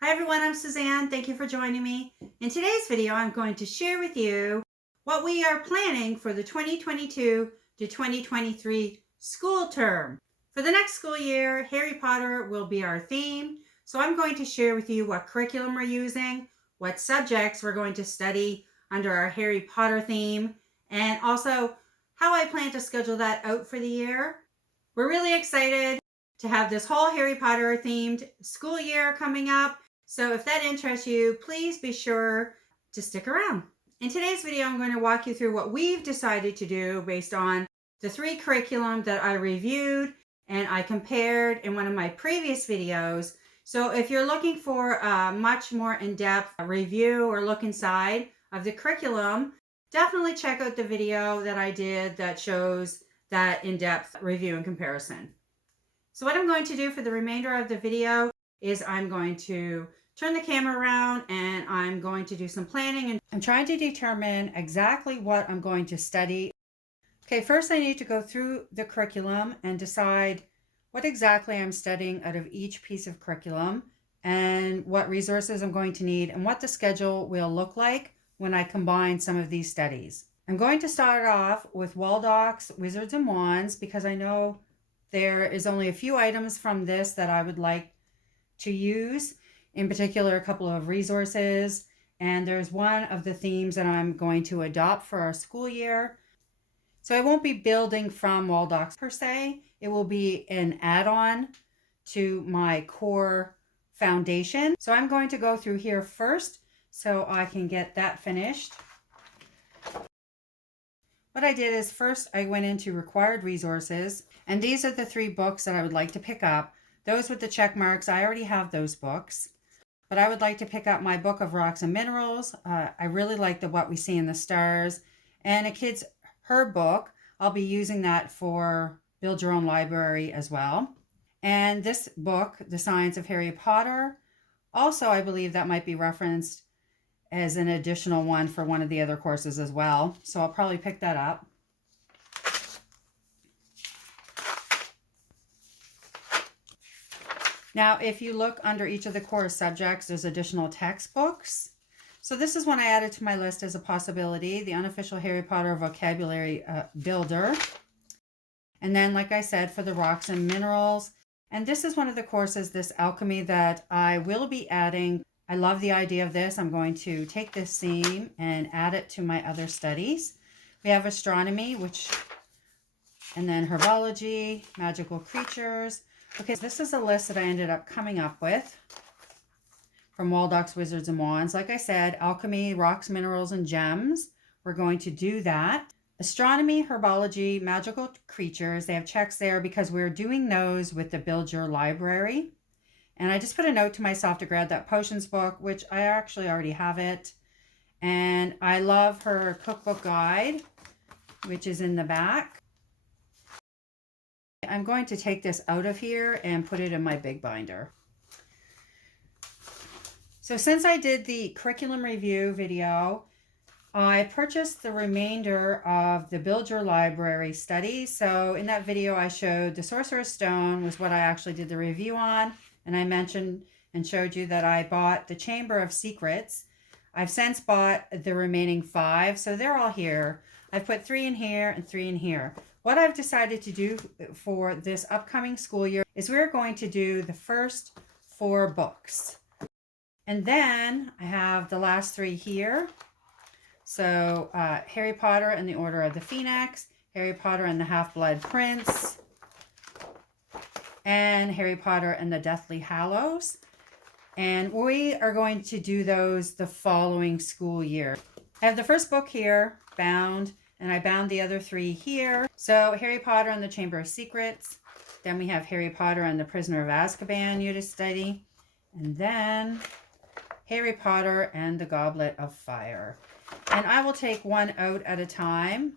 Hi everyone, I'm Suzanne. Thank you for joining me. In today's video, I'm going to share with you what we are planning for the 2022 to 2023 school term. For the next school year, Harry Potter will be our theme. So I'm going to share with you what curriculum we're using, what subjects we're going to study under our Harry Potter theme, and also how I plan to schedule that out for the year. We're really excited to have this whole Harry Potter themed school year coming up. So if that interests you, please be sure to stick around. In today's video, I'm going to walk you through what we've decided to do based on the 3 curriculum that I reviewed and I compared in one of my previous videos. So if you're looking for a much more in-depth review or look inside of the curriculum, definitely check out the video that I did that shows that in-depth review and comparison. So what I'm going to do for the remainder of the video is I'm going to turn the camera around and I'm going to do some planning, and I'm trying to determine exactly what I'm going to study. Okay, first I need to go through the curriculum and decide what exactly I'm studying out of each piece of curriculum and what resources I'm going to need and what the schedule will look like when I combine some of these studies. I'm going to start off with Waldock's Wizards and Wands because I know there is only a few items from this that I would like to use, in particular a couple of resources, and there's one of the themes that I'm going to adopt for our school year. So I won't be building from Waldock per se. It will be an add-on to my core foundation. So I'm going to go through here first so I can get that finished. What I did is first I went into required resources, and these are the 3 books that I would like to pick up. Those with the check marks, I already have those books, but I would like to pick up my book of Rocks and Minerals. I really like the What We See in the Stars, and a kid's her book. I'll be using that for Build Your Own Library as well. And this book, The Science of Harry Potter, also I believe that might be referenced as an additional one for one of the other courses as well. So I'll probably pick that up. Now, if you look under each of the core subjects, there's additional textbooks. So this is one I added to my list as a possibility, the Unofficial Harry Potter Vocabulary Builder. And then, like I said, for the Rocks and Minerals. And this is one of the courses, this Alchemy, that I will be adding. I love the idea of this. I'm going to take this theme and add it to my other studies. We have Astronomy, and then Herbology, Magical Creatures. Okay, so this is a list that I ended up coming up with from Waldock's Wizards and Wands. Like I said, Alchemy, Rocks, Minerals, and Gems. We're going to do that. Astronomy, Herbology, Magical Creatures. They have checks there because we're doing those with the Build Your Library. And I just put a note to myself to grab that potions book, which I actually already have it. And I love her cookbook guide, which is in the back. I'm going to take this out of here and put it in my big binder. So since I did the curriculum review video, I purchased the remainder of the Build Your Library study. So in that video I showed the Sorcerer's Stone was what I actually did the review on. And I mentioned and showed you that I bought the Chamber of Secrets. I've since bought the remaining 5, so they're all here. I've put 3 in here and 3 in here. What I've decided to do for this upcoming school year is we're going to do the first 4 books. And then I have the last 3 here. So Harry Potter and the Order of the Phoenix, Harry Potter and the Half-Blood Prince, and Harry Potter and the Deathly Hallows. And we are going to do those the following school year. I have the first book here, bound, and I bound the other 3 here. So Harry Potter and the Chamber of Secrets. Then we have Harry Potter and the Prisoner of Azkaban you to study. And then Harry Potter and the Goblet of Fire. And I will take one out at a time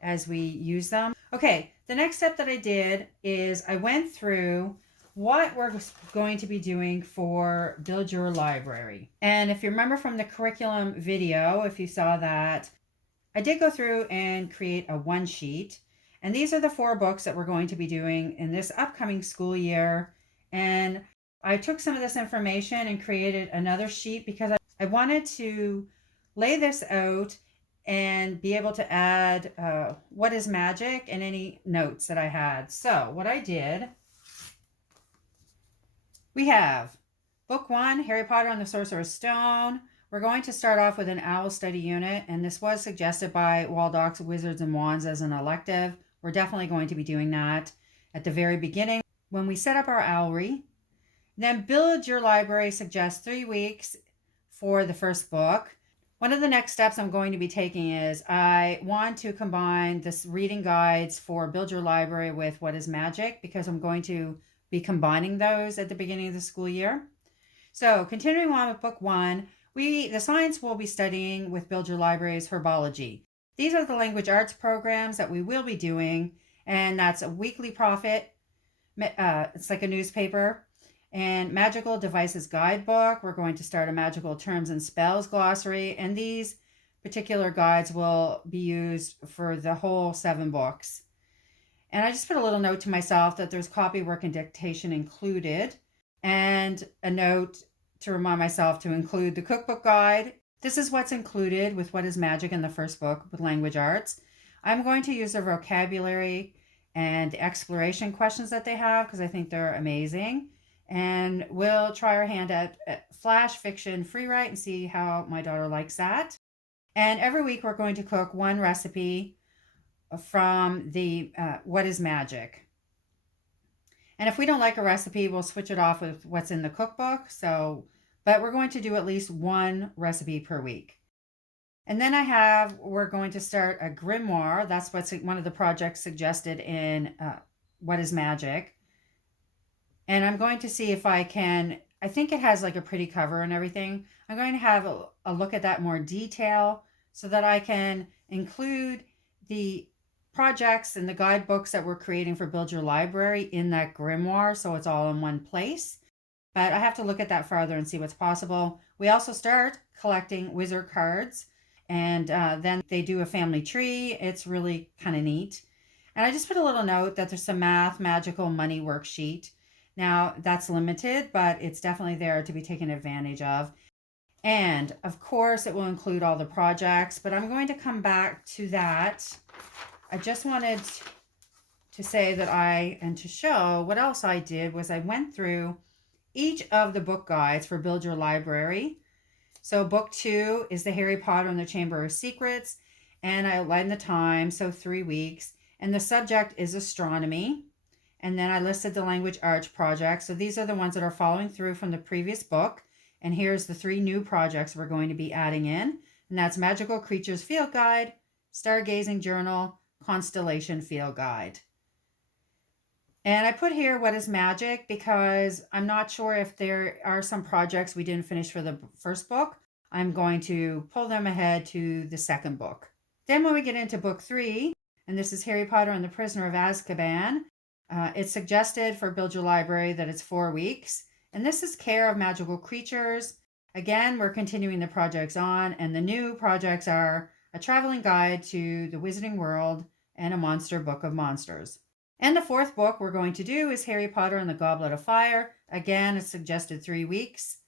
as we use them. Okay, the next step that I did is I went through what we're going to be doing for Build Your Library. And if you remember from the curriculum video, if you saw that, I did go through and create a one sheet. And these are the 4 books that we're going to be doing in this upcoming school year. And I took some of this information and created another sheet because I wanted to lay this out and be able to add what is magic and any notes that I had. So what I did, we have book 1, Harry Potter and the Sorcerer's Stone. We're going to start off with an owl study unit, and this was suggested by Waldock's Wizards and Wands as an elective. We're definitely going to be doing that at the very beginning when we set up our owlry. Then Build Your Library suggests 3 weeks for the first book. One of the next steps I'm going to be taking is I want to combine this reading guides for Build Your Library with What is Magic, because I'm going to be combining those at the beginning of the school year. So continuing on with book 1, the science we'll be studying with Build Your Library is herbology. These are the language arts programs that we will be doing, and that's a weekly profit. It's like a newspaper. And Magical Devices Guidebook. We're going to start a magical terms and spells glossary, and these particular guides will be used for the whole 7 books. And I just put a little note to myself that there's copywork and dictation included, and a note to remind myself to include the cookbook guide. This is what's included with What is Magic in the first book with language arts. I'm going to use their vocabulary and the exploration questions that they have because I think they're amazing. And we'll try our hand at flash fiction free write and see how my daughter likes that. And every week we're going to cook one recipe from the What is Magic. And if we don't like a recipe, we'll switch it off with what's in the cookbook. But we're going to do at least one recipe per week. And then we're going to start a grimoire. That's what's one of the projects suggested in What is Magic. And I'm going to see if I think it has like a pretty cover and everything. I'm going to have a look at that more detail so that I can include the projects and the guidebooks that we're creating for Build Your Library in that grimoire, so it's all in one place. But I have to look at that farther and see what's possible. We also start collecting wizard cards, and then they do a family tree. It's really kind of neat. And I just put a little note that there's some magical money worksheet. Now, that's limited, but it's definitely there to be taken advantage of. And, of course, it will include all the projects, but I'm going to come back to that. I just wanted to say and to show what else I did was I went through each of the book guides for Build Your Library. So book 2 is the Harry Potter and the Chamber of Secrets, and I outlined the time, so 3 weeks. And the subject is astronomy. And then I listed the language arts projects. So these are the ones that are following through from the previous book. And here's the 3 new projects we're going to be adding in. And that's Magical Creatures Field Guide, Stargazing Journal, Constellation Field Guide. And I put here What is Magic because I'm not sure if there are some projects we didn't finish for the first book. I'm going to pull them ahead to the second book. Then when we get into book 3, and this is Harry Potter and the Prisoner of Azkaban, it's suggested for Build Your Library that it's 4 weeks. And this is Care of Magical Creatures. Again, we're continuing the projects on, and the new projects are a traveling guide to the Wizarding World and a monster book of monsters. And the 4th book we're going to do is Harry Potter and the Goblet of Fire. Again, it's suggested 3 weeks.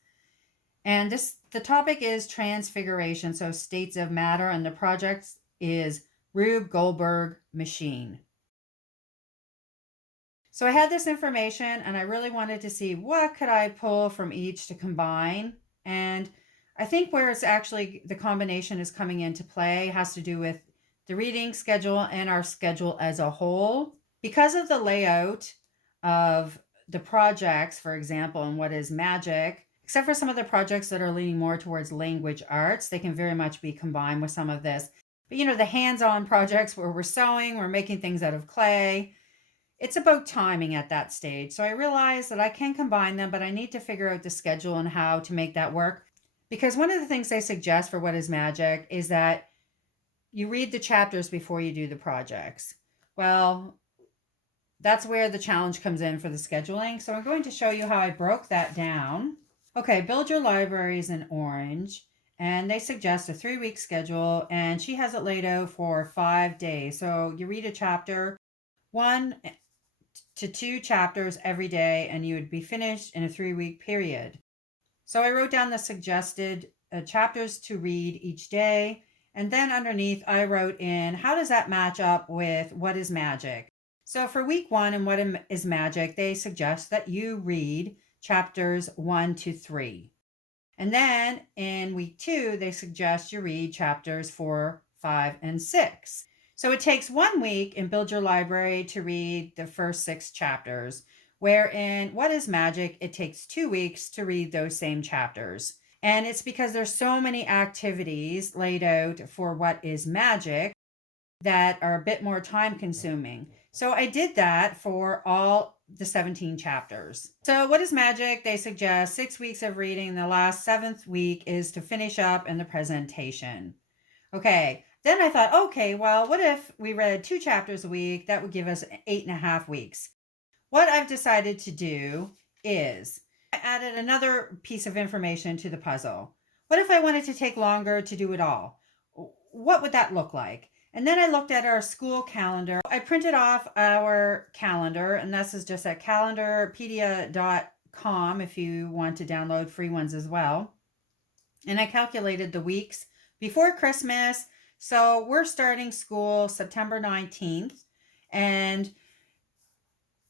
And the topic is transfiguration, so states of matter, and the project is Rube Goldberg Machine. So I had this information and I really wanted to see what could I pull from each to combine. And I think where it's actually the combination is coming into play has to do with the reading schedule and our schedule as a whole. Because of the layout of the projects, for example, and What is Magic, except for some of the projects that are leaning more towards language arts, they can very much be combined with some of this. But the hands-on projects where we're sewing, we're making things out of clay, it's about timing at that stage. So I realized that I can combine them, but I need to figure out the schedule and how to make that work. Because one of the things they suggest for What is Magic is that you read the chapters before you do the projects. Well, that's where the challenge comes in for the scheduling. So I'm going to show you how I broke that down. Okay, Build Your Library is in orange, and they suggest a 3-week schedule, and she has it laid out for 5 days. So you read a chapter 1 to 2 chapters every day, and you would be finished in a 3-week period. So I wrote down the suggested chapters to read each day. And then underneath, I wrote in, how does that match up with what is magic? So for week 1 and what is magic, they suggest that you read chapters 1 to 3. And then in week 2, they suggest you read chapters 4, 5, and 6. So it takes 1 week in Build Your Library to read the first 6 chapters, where in What is Magic, it takes 2 weeks to read those same chapters. And it's because there's so many activities laid out for What is Magic that are a bit more time consuming. So I did that for all the 17 chapters. So What is Magic? They suggest 6 weeks of reading. The last 7th week is to finish up in the presentation. Okay, then I thought, okay, well, what if we read 2 chapters a week? That would give us 8.5 weeks. What I've decided to do is I added another piece of information to the puzzle. What if I wanted to take longer to do it all? What would that look like? And then I looked at our school calendar. I printed off our calendar, and this is just at calendarpedia.com if you want to download free ones as well. And I calculated the weeks before Christmas. So we're starting school September 19th, and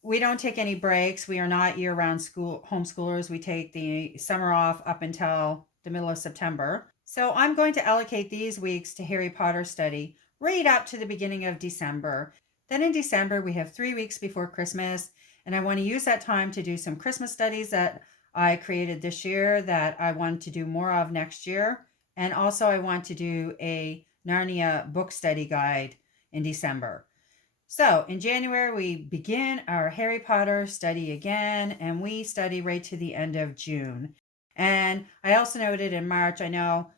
we don't take any breaks. We are not year-round school homeschoolers. We take the summer off up until the middle of September. So I'm going to allocate these weeks to Harry Potter study right up to the beginning of December. Then in December, we have 3 weeks before Christmas, and I want to use that time to do some Christmas studies that I created this year that I want to do more of next year. And also I want to do a Narnia book study guide in December. So in January, we begin our Harry Potter study again, and we study right to the end of June. And I also noted in March, I know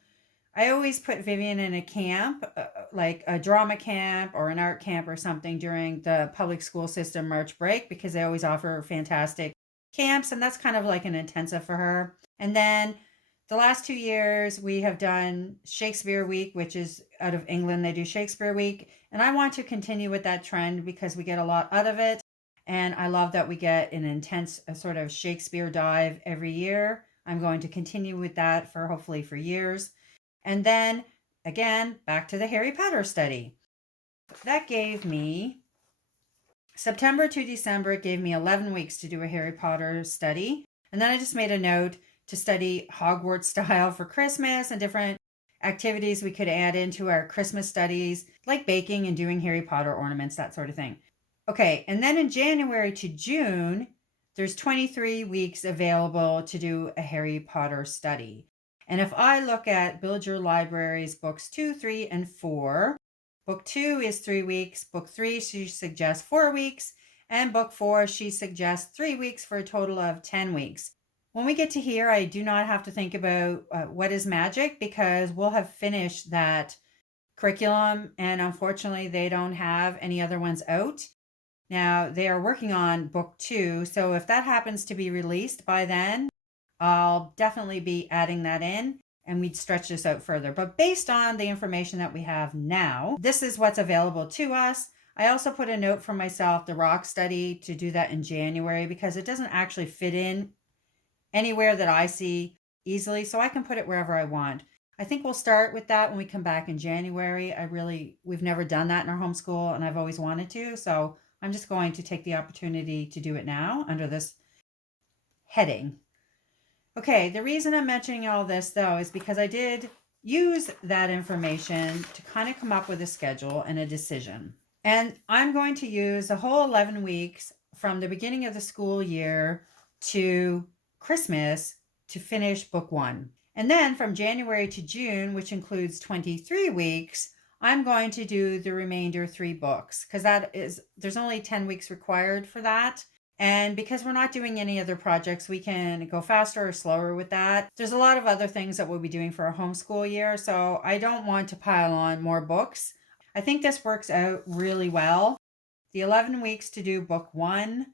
I always put Vivian in a camp, like a drama camp or an art camp or something during the public school system March break, because they always offer fantastic camps, and that's kind of like an intensive for her. And then the last 2 years, we have done Shakespeare Week, which is out of England. They do Shakespeare Week. And I want to continue with that trend because we get a lot out of it. And I love that we get an intense sort of Shakespeare dive every year. I'm going to continue with that for hopefully for years. And then again, back to the Harry Potter study. That gave me September to December. It gave me 11 weeks to do a Harry Potter study. And then I just made a note to study Hogwarts style for Christmas and different activities we could add into our Christmas studies, like baking and doing Harry Potter ornaments, that sort of thing. Okay, and then in January to June, there's 23 weeks available to do a Harry Potter study. And if I look at Build Your Libraries books 2, 3, and 4, book 2 is 3 weeks, book 3 she suggests 4 weeks, and book 4 she suggests 3 weeks for a total of 10 weeks. When we get to here, I do not have to think about what is magic because we'll have finished that curriculum, and unfortunately they don't have any other ones out. Now they are working on book 2, so if that happens to be released by then, I'll definitely be adding that in and we'd stretch this out further. But based on the information that we have now, this is what's available to us. I also put a note for myself, the rock study, to do that in January because it doesn't actually fit in anywhere that I see easily, so I can put it wherever I want. I think we'll start with that when we come back in January. We've never done that in our homeschool, and I've always wanted to, so I'm just going to take the opportunity to do it now under this heading. Okay, the reason I'm mentioning all this, though, is because I did use that information to kind of come up with a schedule and a decision. And I'm going to use the whole 11 weeks from the beginning of the school year to Christmas to finish book 1. And then from January to June, which includes 23 weeks, I'm going to do the remainder 3 books because there's only 10 weeks required for that. And because we're not doing any other projects, we can go faster or slower with that. There's a lot of other things that we'll be doing for our homeschool year, so I don't want to pile on more books. I think this works out really well. The 11 weeks to do book 1,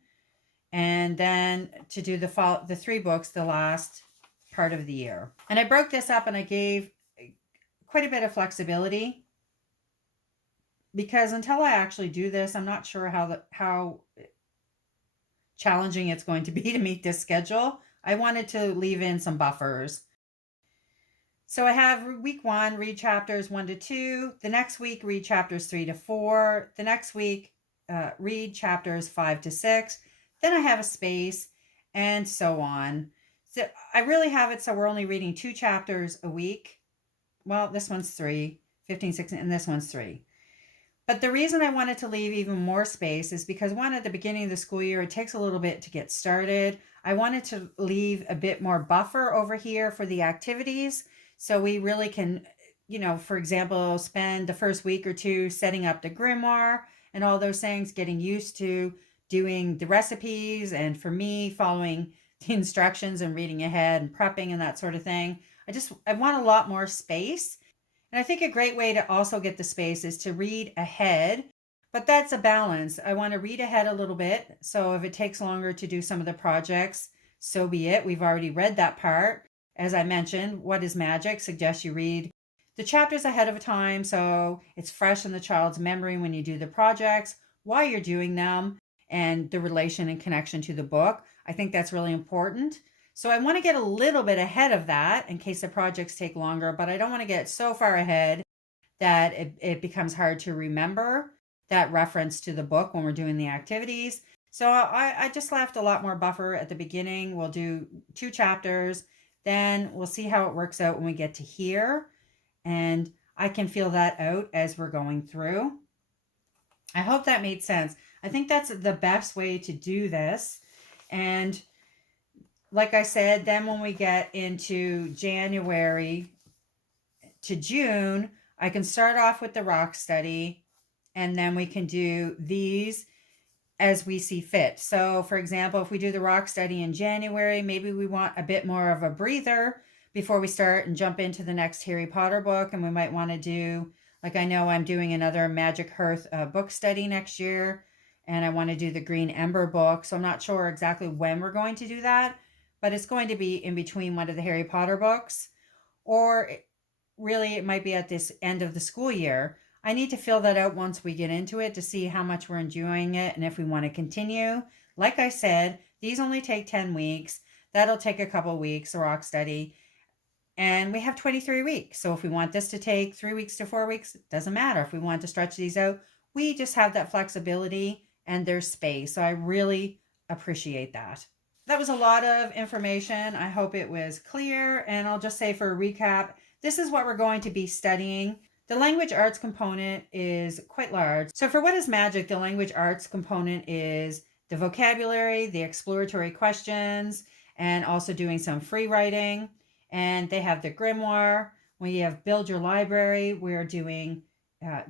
and then to do the 3 books the last part of the year. And I broke this up and I gave quite a bit of flexibility because until I actually do this, I'm not sure how challenging it's going to be to meet this schedule, I wanted to leave in some buffers. So I have week 1, read chapters 1 to 2. The next week, read chapters 3 to 4. The next week, read chapters 5 to 6. Then I have a space, and so on. So I really have it so we're only reading 2 chapters a week. Well, this one's 3, 15, 16, and this one's 3. But the reason I wanted to leave even more space is because, one, at the beginning of the school year, it takes a little bit to get started. I wanted to leave a bit more buffer over here for the activities, so we really can, for example, spend the first week or 2 setting up the grimoire and all those things, getting used to doing the recipes, and for me, following the instructions and reading ahead and prepping and that sort of thing. I want a lot more space. And I think a great way to also get the space is to read ahead, but that's a balance. I want to read ahead a little bit. So if it takes longer to do some of the projects, so be it. We've already read that part. As I mentioned, What is Magic suggests you read the chapters ahead of time so it's fresh in the child's memory when you do the projects, why you're doing them, and the relation and connection to the book. I think that's really important. So I want to get a little bit ahead of that in case the projects take longer, but I don't want to get so far ahead that it becomes hard to remember that reference to the book when we're doing the activities. So I just left a lot more buffer at the beginning. We'll do 2 chapters, then we'll see how it works out when we get to here. And I can feel that out as we're going through. I hope that made sense. I think that's the best way to do this. And like I said, then when we get into January to June, I can start off with the rock study, and then we can do these as we see fit. So for example, if we do the rock study in January, maybe we want a bit more of a breather before we start and jump into the next Harry Potter book. And we might want to do, like, I know I'm doing another Magic Hearth book study next year, and I want to do the Green Ember book. So I'm not sure exactly when we're going to do that, but it's going to be in between one of the Harry Potter books, or really it might be at this end of the school year. I need to fill that out once we get into it to see how much we're enjoying it and if we want to continue. Like I said, these only take 10 weeks. That'll take a couple weeks, the rock study. And we have 23 weeks. So if we want this to take 3 weeks to 4 weeks, it doesn't matter. If we want to stretch these out, we just have that flexibility and there's space. So I really appreciate that. That was a lot of information. I hope it was clear. And I'll just say, for a recap, this is what we're going to be studying. The language arts component is quite large. So for What is Magic, the language arts component is the vocabulary, the exploratory questions, and also doing some free writing. And they have the grimoire. We have Build Your Library. We're doing,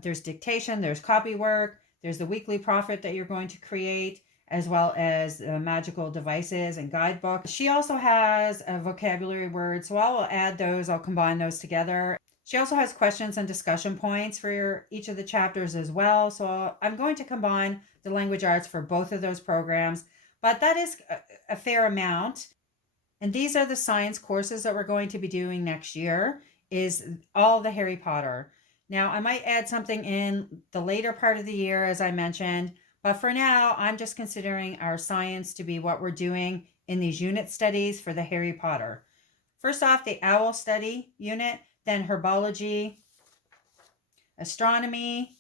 there's dictation, there's copy work, there's the weekly profit that you're going to create, as well as magical devices and guidebooks. She also has a vocabulary word, so I'll add those, I'll combine those together. She also has questions and discussion points for each of the chapters as well. So I'm going to combine the language arts for both of those programs, but that is a fair amount. And these are the science courses that we're going to be doing next year, is all the Harry Potter. Now, I might add something in the later part of the year, as I mentioned, but for now, I'm just considering our science to be what we're doing in these unit studies for the Harry Potter. First off, the owl study unit, then herbology, astronomy,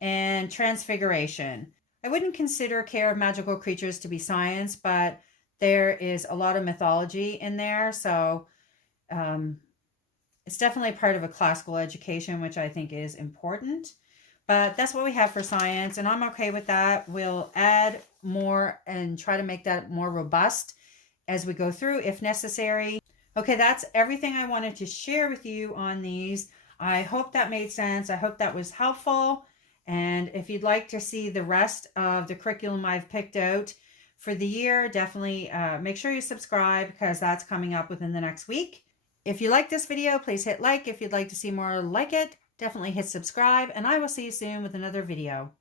and transfiguration. I wouldn't consider care of magical creatures to be science, but there is a lot of mythology in there. So it's definitely part of a classical education, which I think is important. But that's what we have for science, and I'm okay with that. We'll add more and try to make that more robust as we go through if necessary. Okay, that's everything I wanted to share with you on these. I hope that made sense. I hope that was helpful. And if you'd like to see the rest of the curriculum I've picked out for the year, definitely make sure you subscribe, because that's coming up within the next week. If you like this video, please hit like. If you'd like to see more like it, definitely hit subscribe, and I will see you soon with another video.